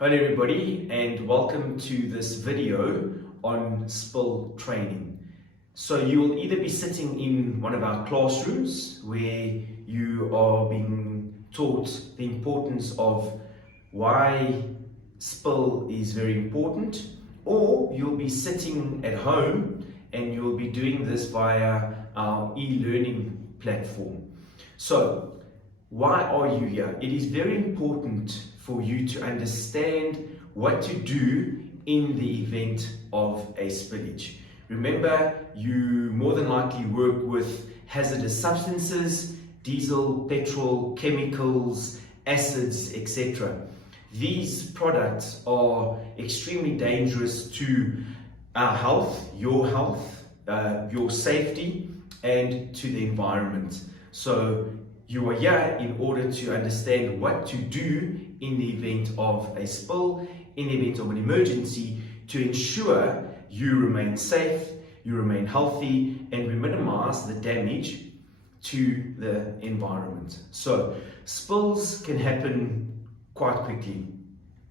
Hello everybody, and welcome to this video on spill training. So you will either be sitting in one of our classrooms where you are being taught the importance of why spill is very important, or you'll be sitting at home and you'll be doing this via our e-learning platform. So why are you here? It is very important for you to understand what to do in the event of a spillage. Remember, you more than likely work with hazardous substances, diesel, petrol, chemicals, acids, etc. These products are extremely dangerous to our health, your safety, and to the environment. So you are here in order to understand what to do in the event of a spill, in the event of an emergency, to ensure you remain safe, you remain healthy, and we minimize the damage to the environment. So spills can happen quite quickly,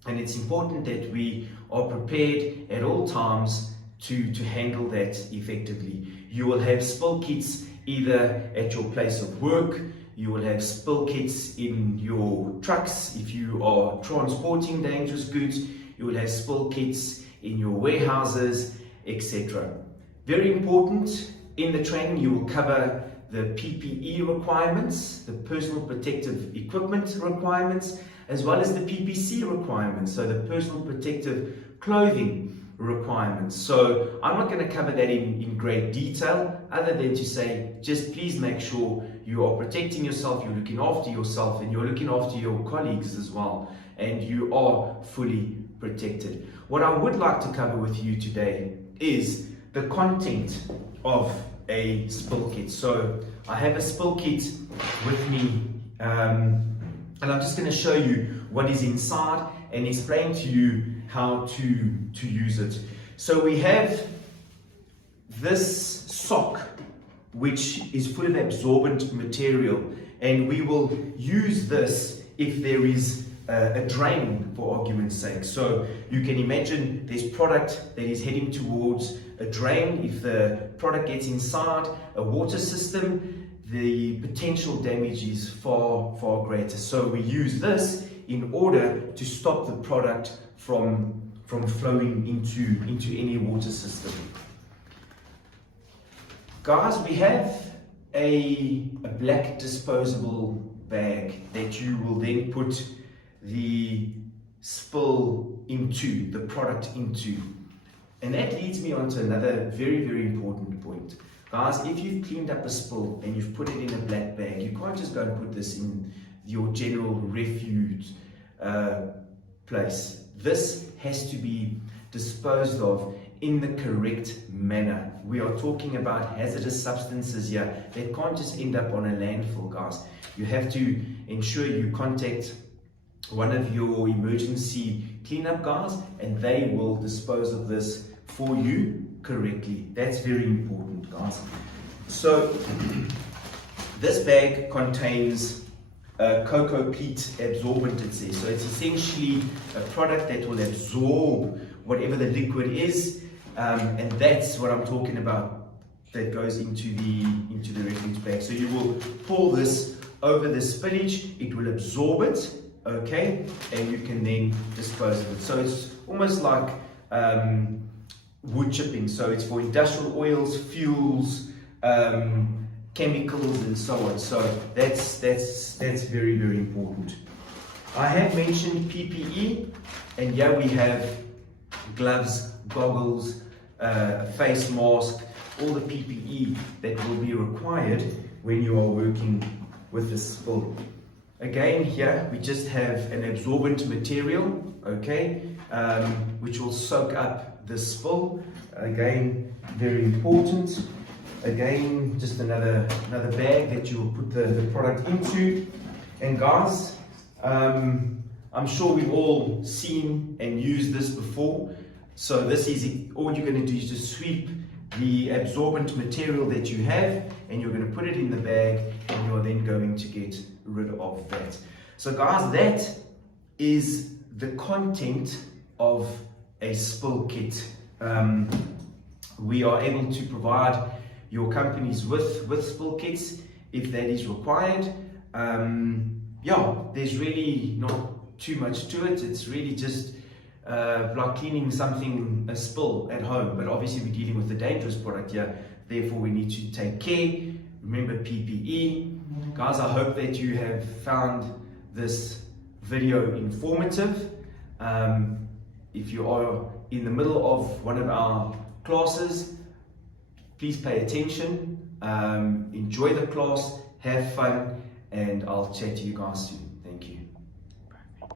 and it's important that we are prepared at all times to handle that effectively. You will have spill kits either at your place of work. You will have spill kits in your trucks if you are transporting dangerous goods. You will have spill kits in your warehouses, etc. Very important, in the training you will cover the PPE requirements, the personal protective equipment requirements, as well as the PPC requirements, so the personal protective clothing requirements. So I'm not going to cover that in great detail, other than to say, just please make sure you are protecting yourself, you're looking after yourself, and you're looking after your colleagues as well, and you are fully protected. What I would like to cover with you today is the content of a spill kit. So I have a spill kit with me, and I'm just going to show you what is inside and explain to you how to use it. So we have this sock which is full of absorbent material, and we will use this if there is a drain, for argument's sake. So you can imagine there's product that is heading towards a drain. If the product gets inside a water system, the potential damage is far greater. So we use this in order to stop the product from flowing into any water system. Guys, we have a black disposable bag that you will then put the spill into, the product into. And that leads me on to another very important point. Guys, if you've cleaned up a spill and you've put it in a black bag, you can't just go and put this in your general refuge place. This has to be disposed of in the correct manner. We are talking about hazardous substances here that can't just end up on a landfill, guys. You have to ensure you contact one of your emergency cleanup guys, and they will dispose of this for you correctly. That's very important, guys. So this bag contains cocoa peat absorbent, it says. So it's essentially a product that will absorb whatever the liquid is, and that's what I'm talking about, that goes into the refuge bag. So you will pour this over the spillage, it will absorb it, okay, and you can then dispose of it. So it's almost like wood chipping. So it's for industrial oils, fuels, chemicals, and so on. So that's very important. I have mentioned PPE, and here we have gloves, goggles, face mask, all the PPE that will be required when you are working with this spill. Again, here we just have an absorbent material, okay, which will soak up the spill. Again, very important. Again, just another bag that you will put the product into. And guys, I'm sure we've all seen and used this before. So this is all you're going to do is just sweep the absorbent material that you have, and you're going to put it in the bag, and you're then going to get rid of that. So guys, that is the content of a spill kit. We are able to provide your companies with spill kits if that is required. Yeah, there's really not too much to it. It's really just like cleaning a spill at home, but obviously we're dealing with a dangerous product here, therefore we need to take care. Remember PPE. Guys, I hope that you have found this video informative. If you are in the middle of one of our classes, please pay attention, enjoy the class, have fun, and I'll chat to you guys soon.